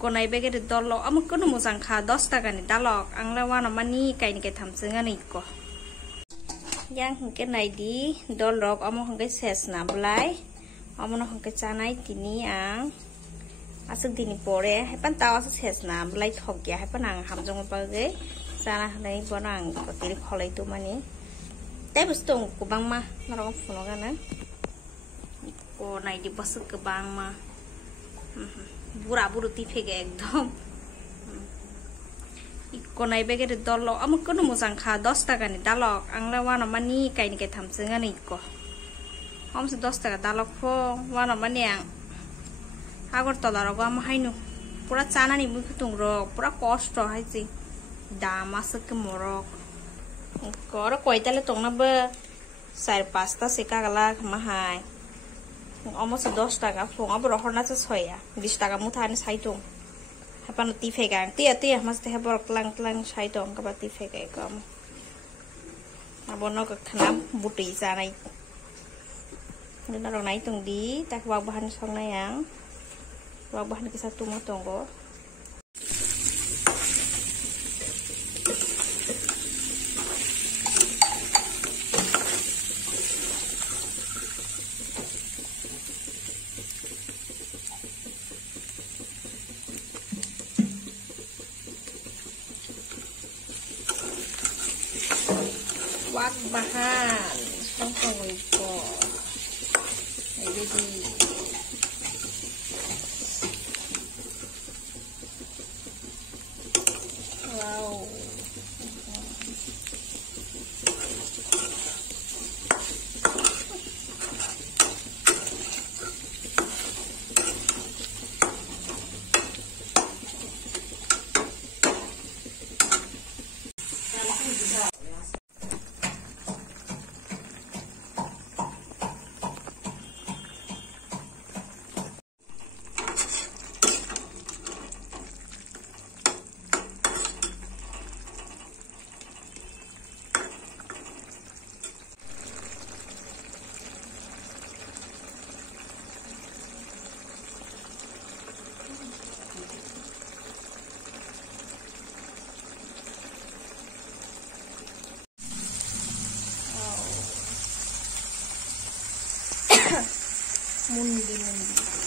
Konai bege dolok amu kono muzang kha 10 taka ni dalok angla wana mani kai ni kai thamsinga ni ko yang hingke nai di dolok amu hingke ses na blai amu no hingke chanai tini ang asuk dini pore hepan tawa ses na blai thok ya hepan ang hamjong pa ge chana nei bonang ko tiri kholai tu mani tai bustung ko bangma narong phuno gana ko nai di basuk ke bangma buरा बुरु तिफेगे एकदम इकोनाय बेगे दलक आमु कोनो मोजां खा 10 टाका नि दालक आंला वाना मानि काइनि काइ थामसोंगा नि इको हमसे 10 टाका दालक फो वाना मानि आं आगरतला रग आम हाइनु पुरा चानानि मुखुतुं रक पुरा कष्ट हाइसि दामासो के मरक कर कयताले तंगनाबो 4-5 ता सेकागला माहाय almost 10 taka phung abo rohorna cha soya 20 taka muthani saitung hapan ti fegang tia mas te habor klang saitong ka ti fegai kam abono ka khana buti sanai nina rong nai tung di tak wa bahan song na yang wa bahan ke satu motong go wak bahan song iko jadi wow mundi